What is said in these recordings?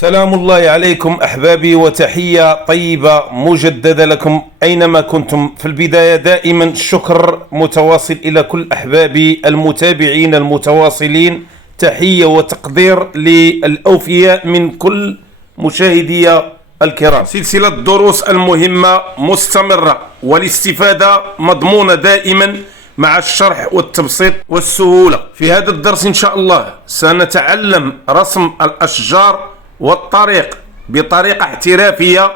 سلام الله عليكم أحبابي، وتحية طيبة مجددة لكم أينما كنتم. في البداية دائما شكر متواصل إلى كل أحبابي المتابعين المتواصلين، تحية وتقدير للأوفياء من كل مشاهدي الكرام. سلسلة الدروس المهمة مستمرة والاستفادة مضمونة دائما مع الشرح والتبسيط والسهولة. في هذا الدرس إن شاء الله سنتعلم رسم الأشجار والطريق بطريقة احترافية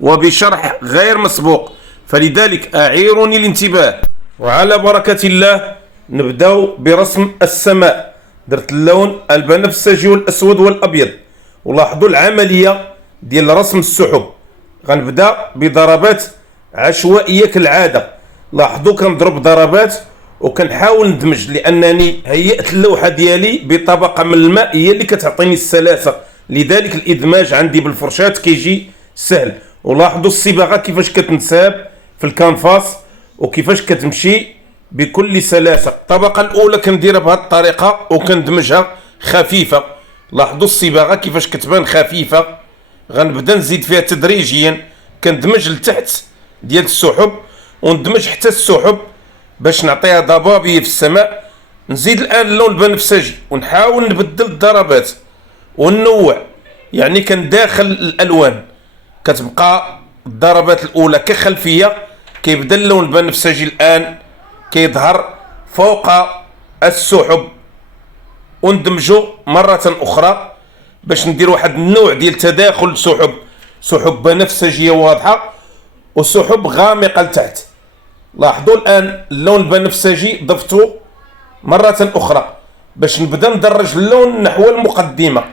وبشرح غير مسبوق، فلذلك أعيرني الانتباه. وعلى بركة الله نبدأ برسم السماء. درت اللون البنفسجي والأسود والأبيض، ولاحظوا العملية ديال رسم السحب. غنبدأ بضربات عشوائية كالعادة. لاحظوا كنضرب ضربات وكنحاول ندمج، لأنني هيئت اللوحة ديالي بطبقة من الماء هي اللي كتعطيني السلاسة، لذلك الإدماج عندي بالفرشاة كيجي سهل. ولاحظوا الصباغة كيفاش كتنساب في الكانفاس وكيفاش كتمشي بكل سلاسة. الطبقة الأولى كنديرها بهذه الطريقة وكندمجها خفيفة. لاحظوا الصباغة كيفاش كتبان خفيفة. غنبدا نزيد فيها تدريجيا، كندمج لتحت ديال السحب وندمج حتى السحب باش نعطيها ضبابية في السماء. نزيد الآن اللون البنفسجي ونحاول نبدل الضربات وننوع، يعني كنداخل الألوان. كتبقى الضربات الأولى كخلفية، كيبدا اللون البنفسجي الآن كيظهر فوق السحب، وندمجو مرة أخرى باش ندير واحد النوع ديال تداخل سحب بنفسجية واضحة وسحب غامقة لتحت. لاحظوا الآن اللون البنفسجي ضفته مرة أخرى باش نبدا ندرج اللون نحو المقدمة،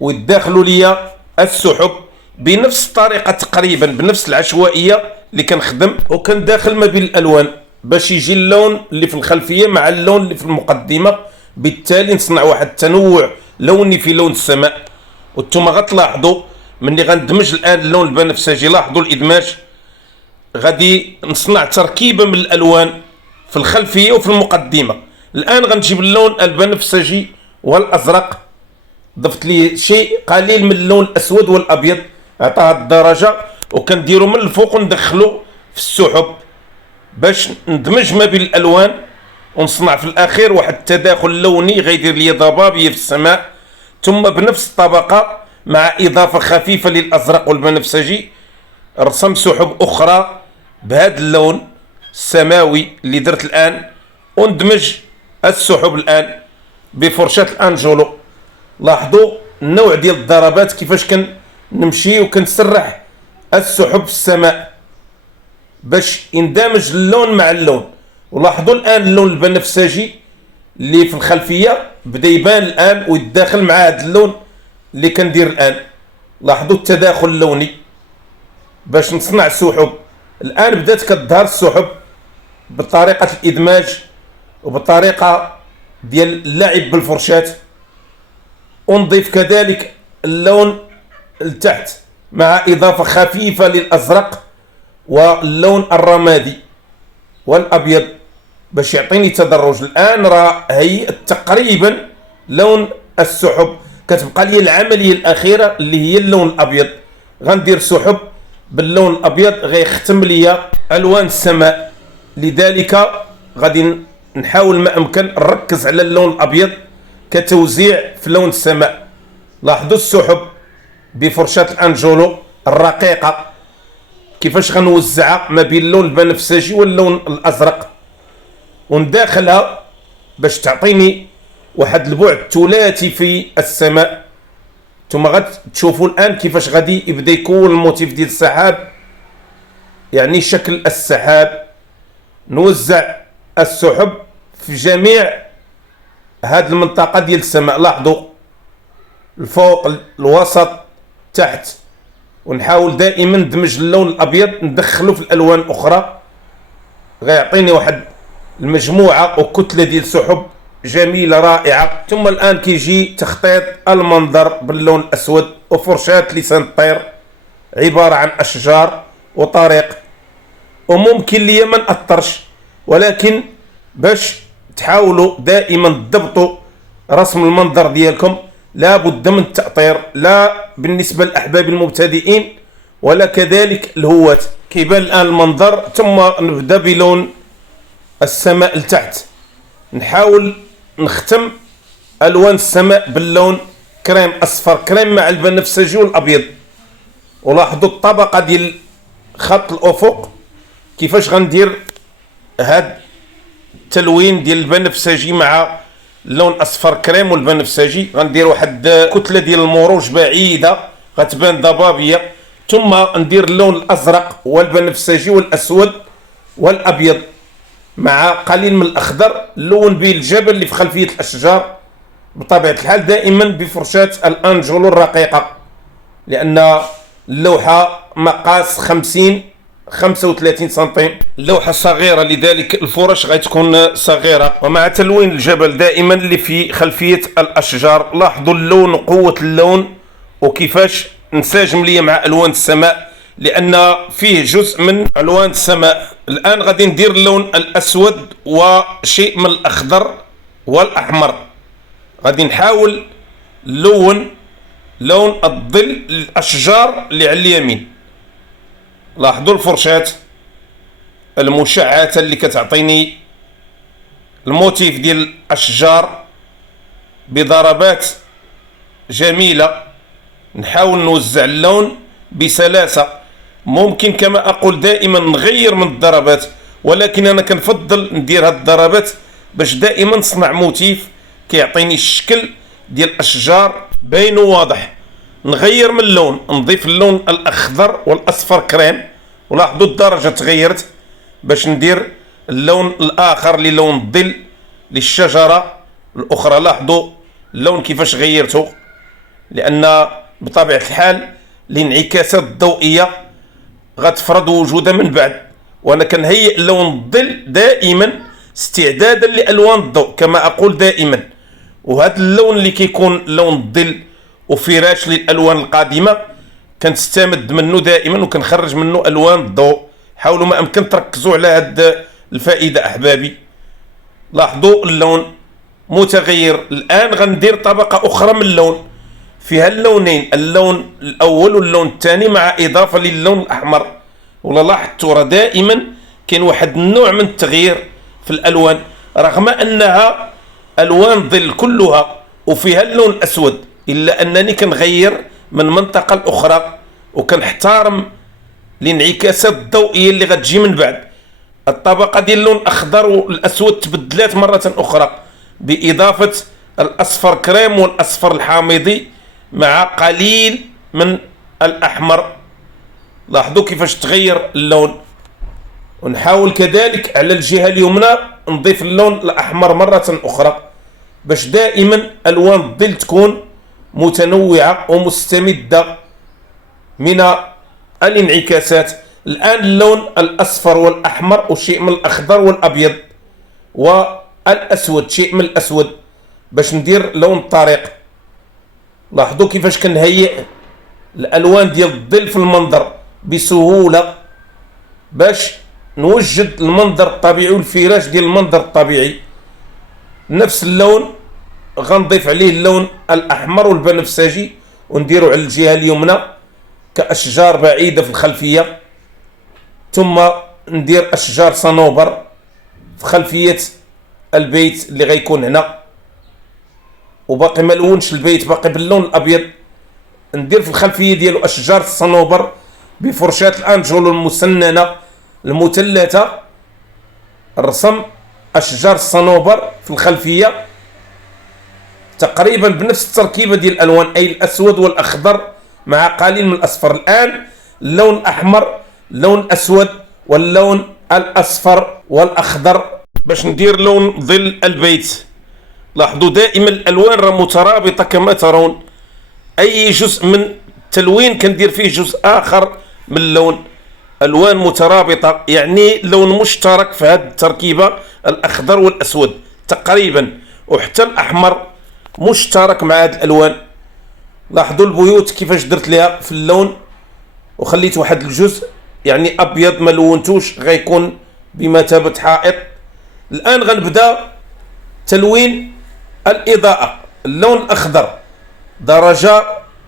ويداخلوا ليا السحب بنفس الطريقة تقريبا، بنفس العشوائية اللي كنخدم، وكنداخل ما بين الألوان باش يجي اللون اللي في الخلفية مع اللون اللي في المقدمة. بالتالي نصنع واحد التنوع لوني في لون السماء. وانتم غتلاحظوا مني غندمج الآن اللون البنفسجي، لاحظوا الإدماج. غادي نصنع تركيبة من الألوان في الخلفية وفي المقدمة. الآن غنجيب اللون البنفسجي والأزرق، ضفت لي شيء قليل من اللون الأسود والأبيض، عطاها الدرجة، وكنديرو من الفوق وندخلو في السحب باش ندمج ما بين الألوان ونصنع في الأخير واحد التداخل لوني غيدير لي ضبابية في السماء. ثم بنفس الطبقة مع إضافة خفيفة للأزرق والبنفسجي رسم سحب أخرى بهذا اللون السماوي اللي درت الآن، وندمج السحب الآن بفرشاة الأنجولو. لاحظوا النوع ديال الضربات كيفاش كنمشي وكنسرح السحب في السماء باش يندمج اللون مع اللون. ولاحظوا الآن اللون البنفسجي اللي في الخلفية بدا يبان الآن ويتداخل مع هذا اللون اللي كندير الآن. لاحظوا التداخل اللوني باش نصنع سحب. الآن بدات كتظهر السحب بطريقة الإدماج وبطريقة ديال اللعب بالفرشاة. ونضيف كذلك اللون لتحت مع إضافة خفيفة للأزرق واللون الرمادي والأبيض باش يعطيني تدرج. الآن راه هي تقريبا لون السحب. كتبقى لي العملية الأخيرة اللي هي اللون الأبيض. غندير سحب باللون الأبيض غيختم لي ألوان السماء، لذلك غادي نحاول ما أمكن نركز على اللون الأبيض كتوزيع في لون السماء. لاحظوا السحب بفرشاة الأنجولو الرقيقة كيفاش غنوزعها ما بين اللون البنفسجي واللون الأزرق ونداخلها باش تعطيني واحد البعد ثلاثي في السماء. ثم غتشوفوا الآن كيفاش غادي يبدا يكون الموتيف ديال السحاب، يعني شكل السحاب. نوزع السحب في جميع هذه المنطقة ديال السماء. لاحظوا الفوق الوسط تحت، ونحاول دائما ندمج اللون الأبيض ندخله في الألوان الأخرى، غيعطيني واحد المجموعة وكتلة ديال سحب جميلة رائعة. ثم الآن كيجي تخطيط المنظر باللون الأسود وفرشاة لسان الطير عبارة عن أشجار وطريق. وممكن لي ما نأثرش، ولكن باش تحاولوا دائما تضبطوا رسم المنظر ديالكم لا بد من التأطير، لا بالنسبة للأحباب المبتدئين ولا كذلك الهواة. كيبان الآن المنظر. ثم نبدأ بلون السماء لتحت، نحاول نختم ألوان السماء باللون كريم أصفر كريم مع البنفسجي والأبيض. ولاحظوا الطبقة ديال خط الأفق كيفاش غندير هاد التلوين ديال البنفسجي مع اللون اصفر كريم والبنفسجي. غندير واحد كتله ديال المروج بعيده غتبان ضبابيه، ثم ندير اللون الازرق والبنفسجي والاسود والابيض مع قليل من الاخضر، نلون به الجبل اللي في خلفيه الاشجار بطبيعه الحال دائما بفرشاه الانجلو الرقيقه، لان اللوحه مقاس 35 سنتيم، اللوحة صغيرة لذلك الفرش غتكون صغيرة. ومع تلوين الجبل دائما اللي في خلفية الأشجار لاحظوا اللون وقوة اللون وكيفاش انسجم لي مع ألوان السماء، لأن فيه جزء من ألوان السماء. الآن غادي ندير اللون الأسود وشيء من الأخضر والأحمر. غادي نحاول نلون لون الظل الأشجار اللي على اليمين. لاحظوا الفرشات المشعة اللي كتعطيني الموتيف ديال الأشجار بضربات جميلة. نحاول نوزع اللون بسلاسة. ممكن كما أقول دائما نغير من الضربات، ولكن أنا كنفضل ندير هاد الضربات باش دائما نصنع موتيف كيعطيني الشكل ديال الأشجار باين وواضح. نغير من اللون، نضيف اللون الأخضر والأصفر كريم، ولاحظوا الدرجة تغيرت باش ندير اللون الآخر اللي لون الظل للشجرة الأخرى. لاحظوا اللون كيفاش غيرته، لأن بطبيعة الحال الانعكاسات الضوئية غتفرض وجودها من بعد، وأنا كنهيئ لون الظل دائما استعدادا لألوان الضوء كما أقول دائما. وهذا اللون اللي كيكون لون الظل وفراش للالوان القادمه كنستمد منه دائما وكنخرج منه الوان الضوء. حاولوا ما امكن تركزوا على هذه الفائده احبابي. لاحظوا اللون متغير. الان غندير طبقه اخرى من اللون فيها اللونين، اللون الاول واللون الثاني مع اضافه للون الاحمر. ولا لاحظتوا راه دائما كاين واحد النوع من التغيير في الالوان رغم انها الوان ظل كلها وفيها اللون الاسود، الا انني كنغير من منطقه لاخرى وكنحترم الانعكاسات الضوئيه اللي غتجي من بعد. الطبقه ديال اللون الاخضر والاسود تبدلات مره اخرى باضافه الاصفر كريم والاصفر الحامضي مع قليل من الاحمر. لاحظوا كيفاش تغير اللون. ونحاول كذلك على الجهه اليمنى نضيف اللون الاحمر مره اخرى باش دائما الوان الظل تكون متنوعه ومستمده من الانعكاسات. الان اللون الاصفر والاحمر وشيء من الاخضر والابيض والاسود، شيء من الاسود باش ندير لون الطريق. لاحظوا كيفاش كنهيئ الالوان ديال الظل في المنظر بسهوله باش نوجد المنظر الطبيعي والفراش ديال المنظر الطبيعي. نفس اللون غنضيف عليه اللون الاحمر والبنفسجي ونديرو على الجهه اليمنى كاشجار بعيده في الخلفيه، ثم ندير اشجار صنوبر في خلفيه البيت اللي غيكون هنا، وباقي ما لونش البيت باقي باللون الابيض. ندير في الخلفيه ديالو اشجار الصنوبر بفرشاه الانجلو المسننه المثلثه، الرسم اشجار الصنوبر في الخلفيه تقريبا بنفس التركيبه ديال الالوان، اي الاسود والاخضر مع قليل من الاصفر. الان اللون الاحمر، اللون الاسود واللون الاصفر والاخضر باش ندير لون ظل البيت. لاحظوا دائما الالوان راه مترابطه كما ترون، اي جزء من التلوين كندير فيه جزء اخر من اللون. الوان مترابطه يعني لون مشترك في هذه التركيبه، الاخضر والاسود تقريبا وحتى الاحمر مشترك مع هذه الالوان. لاحظوا البيوت كيفاش درت لها في اللون وخليت واحد الجزء يعني ابيض ما لونتوش غيكون بمثابه حائط. الان غنبدا تلوين الاضاءه. اللون الاخضر درجة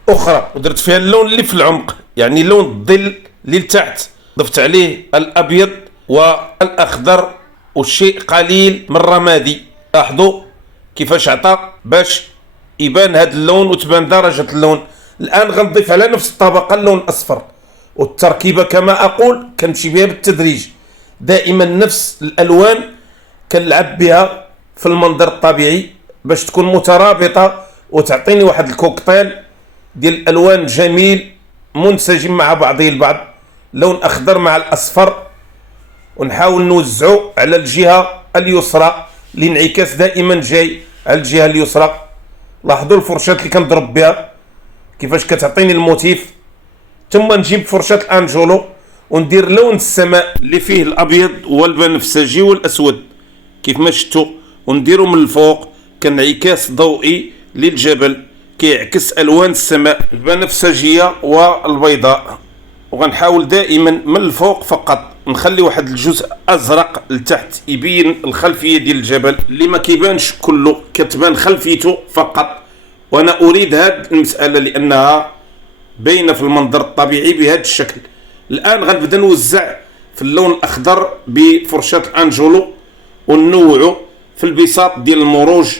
أخرى ودرت فيها اللون اللي في العمق، يعني لون الظل اللي لتحت، ضفت عليه الأبيض والأخضر والشيء قليل من الرمادي. لاحظوا كيفاش عطى باش يبان هذا اللون وتبان درجة اللون. الآن غنضيف على نفس الطبقة اللون الأصفر، والتركيبة كما أقول كنمشي بها بالتدريج، دائما نفس الألوان كنلعب بها في المنظر الطبيعي باش تكون مترابطة وتعطيني واحد الكوكتيل ديال الألوان جميل منسجم مع بعضه البعض، لون أخضر مع الأصفر، ونحاول نوزعه على الجهة اليسرى الانعكاس دائما جاي على الجهة اليسرى. لاحظوا الفرشاة اللي كنضرب بها كيفاش كتعطيني الموتيف. ثم نجيب فرشاة الانجولو وندير لون السماء اللي فيه الابيض والبنفسجي والاسود كيف ما شفتوا، ونديرو من الفوق كانعكاس ضوئي للجبل كيعكس الوان السماء البنفسجيه والبيضاء. وغنحاول دائما من الفوق فقط نخلي واحد الجزء ازرق لتحت يبين الخلفيه ديال الجبل اللي ما كيبانش كله، كتبان خلفيته فقط. وانا اريد هذه المساله لانها باينه في المنظر الطبيعي بهذا الشكل. الان غنبدا نوزع في اللون الاخضر بفرشاه الانجولو وننوعو في البساط ديال المروج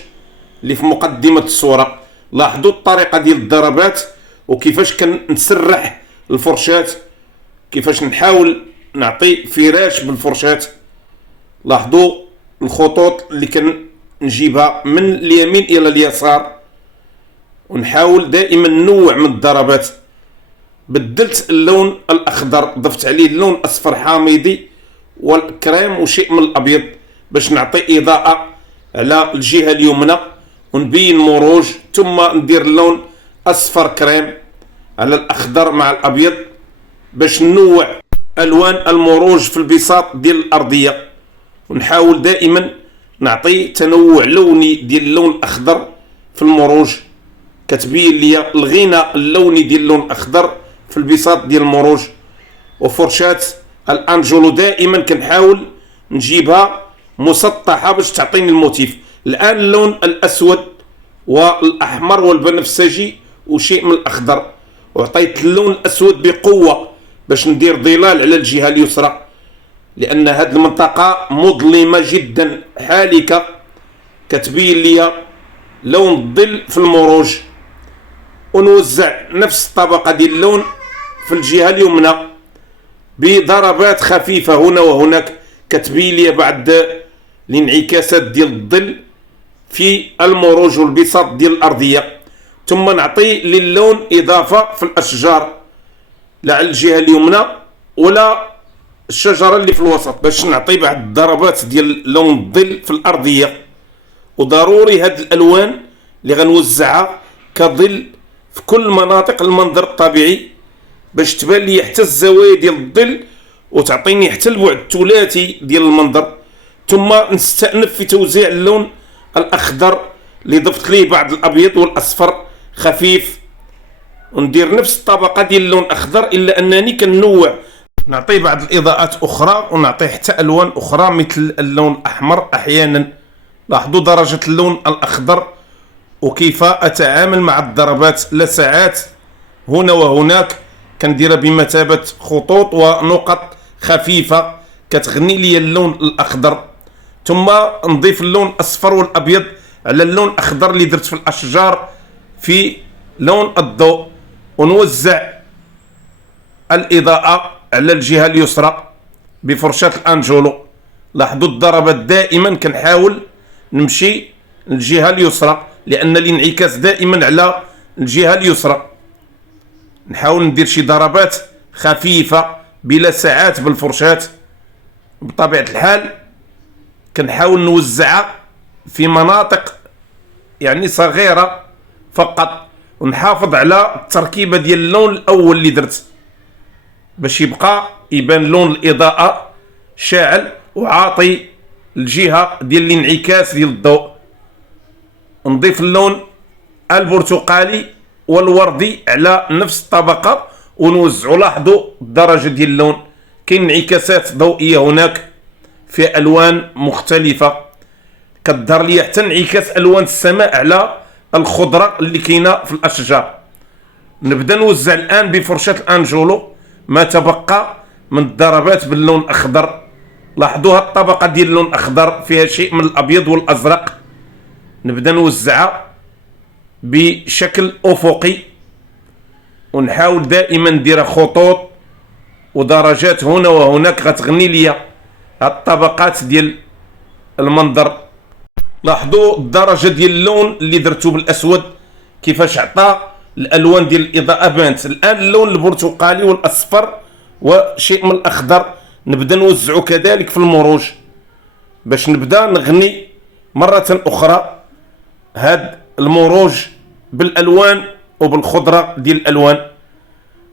اللي في مقدمه الصوره. لاحظوا الطريقه ديال الضربات وكيفاش كنسرح الفرشاه، كيفاش نحاول نعطي فراش بالفرشاه. لاحظوا الخطوط اللي كنجيبها من اليمين الى اليسار، ونحاول دائما ننوع من الضربات. بدلت اللون الاخضر ضفت عليه اللون اصفر حامضي والكريم وشيء من الابيض باش نعطي اضاءه على الجهه اليمنى ونبين مروج، ثم ندير اللون اصفر كريم على الاخضر مع الابيض باش ننوع الوان المروج في البساط ديال الارضيه. ونحاول دائما نعطي تنوع لوني ديال اللون الاخضر في المروج، كتبين لي الغناء اللوني ديال اللون الاخضر في البساط ديال المروج. وفرشاة الانجولو دائما كنحاول نجيبها مسطحه باش تعطيني الموتيف. الان اللون الاسود والاحمر والبنفسجي وشيء من الاخضر، وعطيت اللون الاسود بقوه باش ندير ظلال على الجهه اليسرى لان هذه المنطقه مظلمه جدا حالكه، كتبين لي لون الظل في المروج. ونوزع نفس الطبقه ديال اللون في الجهه اليمنى بضربات خفيفه هنا وهناك، كتبين لي بعض الانعكاسات ديال الظل في المروج والبساط ديال الارضيه. ثم نعطي للون اضافه في الاشجار، لا على الجهه اليمنى ولا الشجره اللي في الوسط، باش نعطي بعض الضربات ديال لون الظل في الارضيه. وضروري هاد الالوان اللي غنوزعها كظل في كل مناطق المنظر الطبيعي باش تبان لي حتى الزوايا ديال الظل وتعطيني حتى البعد الثلاثي ديال المنظر. ثم نستأنف في توزيع اللون الاخضر اللي ضفت ليه بعض الابيض والاصفر خفيف، وندير نفس الطبقه ديال اللون الاخضر الا انني كنوع، نعطي بعض الاضاءات اخرى ونعطي حتى الوان اخرى مثل اللون الاحمر احيانا. لاحظوا درجه اللون الاخضر وكيف اتعامل مع الضربات، لا ساعات هنا وهناك كنديرها بمثابه خطوط ونقط خفيفه كتغني لي اللون الاخضر. ثم نضيف اللون الاصفر والابيض على اللون الاخضر اللي درت في الاشجار في لون الضوء، ونوزع الاضاءه على الجهه اليسرى بفرشاه الانجولو. لاحظوا الضربات دائما كنحاول نمشي للجهه اليسرى لان الانعكاس دائما على الجهه اليسرى. نحاول ندير شي ضربات خفيفه بلا ساعات بالفرشاه. بطبيعه الحال كنحاول نوزعها في مناطق يعني صغيره فقط، ونحافظ على التركيبه ديال اللون الاول اللي درت باش يبقى يبان لون الاضاءه شاعل وعاطي الجهه ديال الانعكاس ديال الضوء. نضيف اللون البرتقالي والوردي على نفس الطبقه ونوزعوا. لاحظوا الدرجه ديال اللون، كاين انعكاسات ضوئيه هناك في الوان مختلفه، كتظهر لي حتى انعكاس الوان السماء على الخضره اللي كاينه في الاشجار. نبدا نوزع الان بفرشه الانجولو ما تبقى من الضربات باللون الاخضر. لاحظوا هاد الطبقه ديال اللون الاخضر فيها شيء من الابيض والازرق. نبدا نوزعها بشكل افقي، ونحاول دائما ندير خطوط ودرجات هنا وهناك غتغني لي هاد الطبقات ديال المنظر. لاحظوا الدرجه ديال اللون اللي درتو بالاسود كيفاش عطى الالوان ديال الاضاءه بانت. الان اللون البرتقالي والاصفر وشيء من الاخضر نبدا نوزعو كذلك في المروج باش نبدا نغني مره اخرى هاد المروج بالالوان وبالخضره ديال الالوان.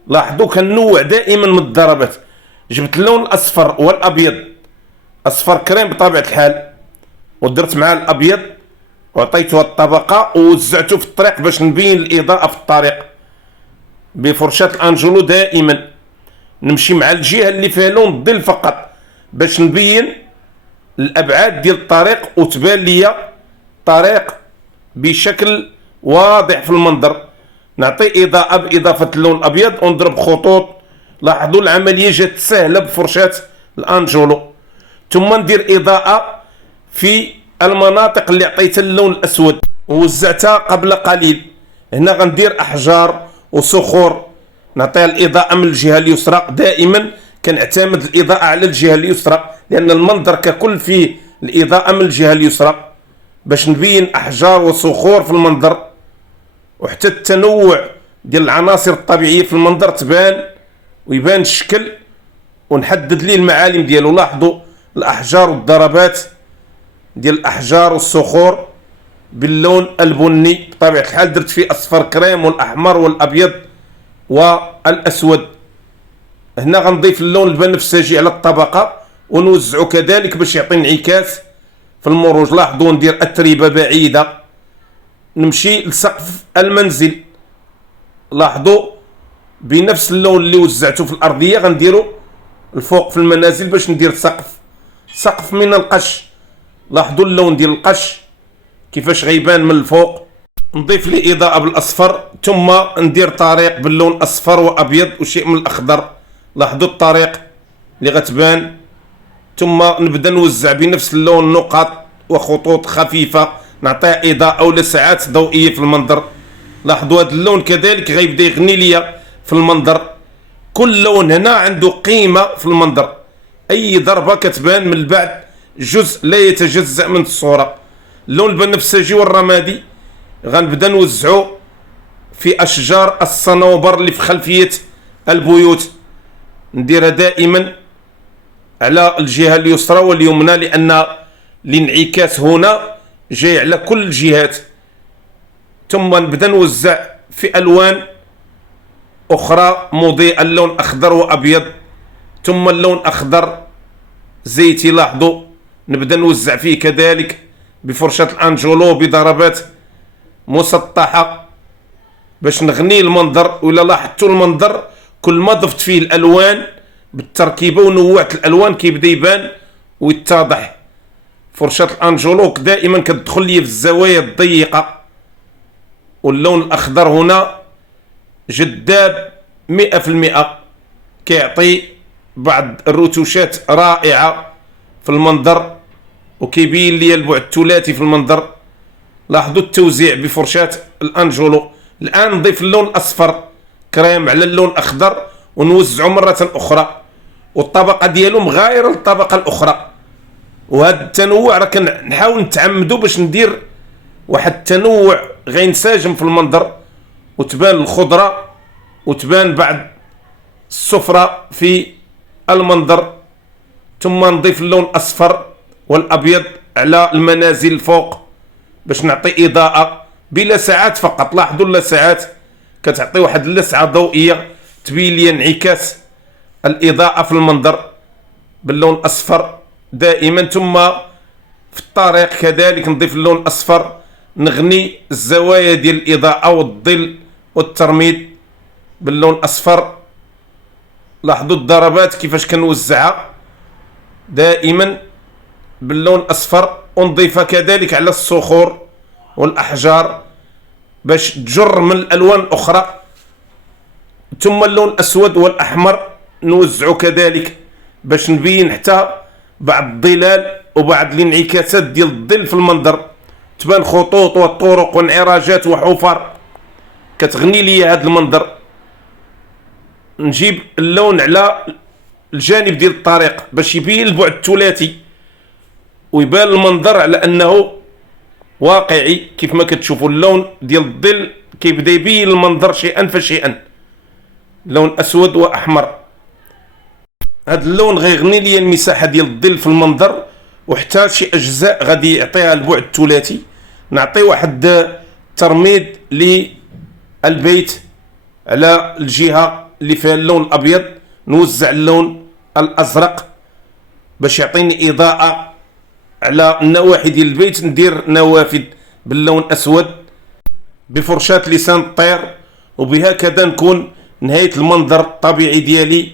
لاحظوا كنوع دائما من الضربات. جبت اللون الاصفر والابيض، اصفر كريم بطبيعه الحال، ودرت معاه الابيض وعطيته الطبقه ووزعته في الطريق باش نبين الاضاءه في الطريق بفرشه الانجلو. دائما نمشي مع الجهه اللي فيها لون الظل فقط باش نبين الابعاد ديال الطريق وتبان لي الطريق بشكل واضح في المنظر. نعطي اضاءه باضافه اللون الابيض ونضرب خطوط. لاحظوا العمليه جات سهله بفرشه الانجولو. ثم ندير اضاءه في المناطق اللي عطيتها اللون الاسود ووزعتها قبل قليل. هنا غندير احجار وصخور نعطيها الاضاءه من الجهه اليسرى. دائما كنعتمد الاضاءه على الجهه اليسرى لان المنظر ككل فيه الاضاءه من الجهه اليسرى باش نبين احجار وصخور في المنظر، وحتى التنوع ديال العناصر الطبيعيه في المنظر تبان ويبان الشكل ونحدد ليه المعالم ديالو. لاحظوا الاحجار والضربات ديال الاحجار والصخور باللون البني بطبيعه الحال. درت فيه اصفر كريم والاحمر والابيض والاسود. هنا غنضيف اللون البنفسجي على الطبقه ونوزعه كذلك باش يعطي انعكاس في المروج. لاحظوا ندير اتربه بعيده، نمشي لسقف المنزل. لاحظوا بنفس اللون اللي وزعته في الارضيه غنديرو الفوق في المنازل باش ندير سقف من القش. لاحظوا اللون ديال القش كيفاش غيبان من الفوق. نضيف لي اضاءه بالاصفر ثم ندير طريق باللون اصفر وابيض وشيء من الاخضر. لاحظوا الطريق اللي غتبان. ثم نبدا نوزع بنفس اللون نقط وخطوط خفيفه نعطيها اضاءه ولسعات ضوئيه في المنظر. لاحظوا هذا اللون كذلك غيبدا يغني لي في المنظر. كل لون هنا عنده قيمه في المنظر. اي ضربه كتبان من بعد جزء لا يتجزأ من الصوره. اللون البنفسجي والرمادي غنبدا نوزعو في اشجار الصنوبر اللي في خلفيه البيوت. نديرها دائما على الجهه اليسرى واليمنى لان الانعكاس هنا جاي على كل الجهات. ثم نبدا نوزع في الوان اخرى مضيئه، اللون اخضر وابيض ثم اللون اخضر زيتي. لاحظوا نبدا نوزع فيه كذلك بفرشه الانجولو بضربات مسطحه باش نغني المنظر. ولا لاحظتوا المنظر كل ما ضفت فيه الالوان بالتركيبه ونوعت الالوان كيبدا يبان ويتضح. فرشه الانجولو دائما كتدخل لي في الزوايا الضيقه، واللون الاخضر هنا جذاب 100%، كيعطي بعض الرتوشات رائعه في المنظر وكيبين لي البعد الثلاثي في المنظر. لاحظوا التوزيع بفرشاه الانجولو. الان نضيف اللون الاصفر كريم على اللون الاخضر ونوزعه مره اخرى، والطبقه ديالو مغايره للطبقه الاخرى. وهذا التنوع راه كنحاول نتعمدو باش ندير واحد التنوع غينسجم في المنظر وتبان الخضره وتبان بعد الصفرة في المنظر. ثم نضيف اللون الاصفر والابيض على المنازل الفوق باش نعطي اضاءه بلسعات فقط. لاحظوا اللسعات كتعطي واحد اللسعه ضوئيه تبين لي انعكاس الاضاءه في المنظر باللون الاصفر دائما. ثم في الطريق كذلك نضيف اللون الاصفر نغني الزوايا ديال الاضاءه والظل والترميد باللون الاصفر. لاحظوا الضربات كيفاش كنوزعها دائما باللون الاصفر ونضيفها كذلك على الصخور والاحجار باش تجر من الالوان الاخرى. ثم اللون الاسود والاحمر نوزعه كذلك باش نبين حتى بعض الظلال وبعض الانعكاسات ديال الظل في المنظر، تبان خطوط والطرق وانعراجات وحفر كتغني لي هذا المنظر. نجيب اللون على الجانب ديال الطريق باش يبين البعد الثلاثي ويبان المنظر على انه واقعي. كيف ما كتشوفوا اللون ديال الظل كيبدا يبين المنظر شيئا فشيئا، لون اسود واحمر. هذا اللون غيغني لي المساحه ديال الظل في المنظر، وحتى شي اجزاء غادي يعطيها البعد الثلاثي. نعطي واحد الترميد للبيت على الجهه اللي فيها اللون الابيض، نوزع اللون الازرق باش يعطيني اضاءه على النواحي ديال البيت. ندير نوافذ باللون اسود بفرشاة لسان الطير، وبهكذا نكون نهاية المنظر الطبيعي ديالي.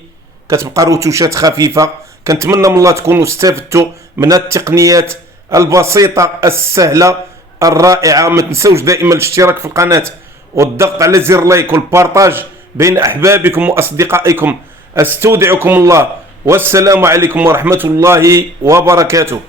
كتبقى روتوشات خفيفة. كنتمنى من الله تكونوا استفدتوا من التقنيات البسيطة السهلة الرائعة. ما تنسوش دائما الاشتراك في القناة والضغط على زر لايك والبارطاج بين أحبابكم وأصدقائكم. استودعكم الله والسلام عليكم ورحمة الله وبركاته.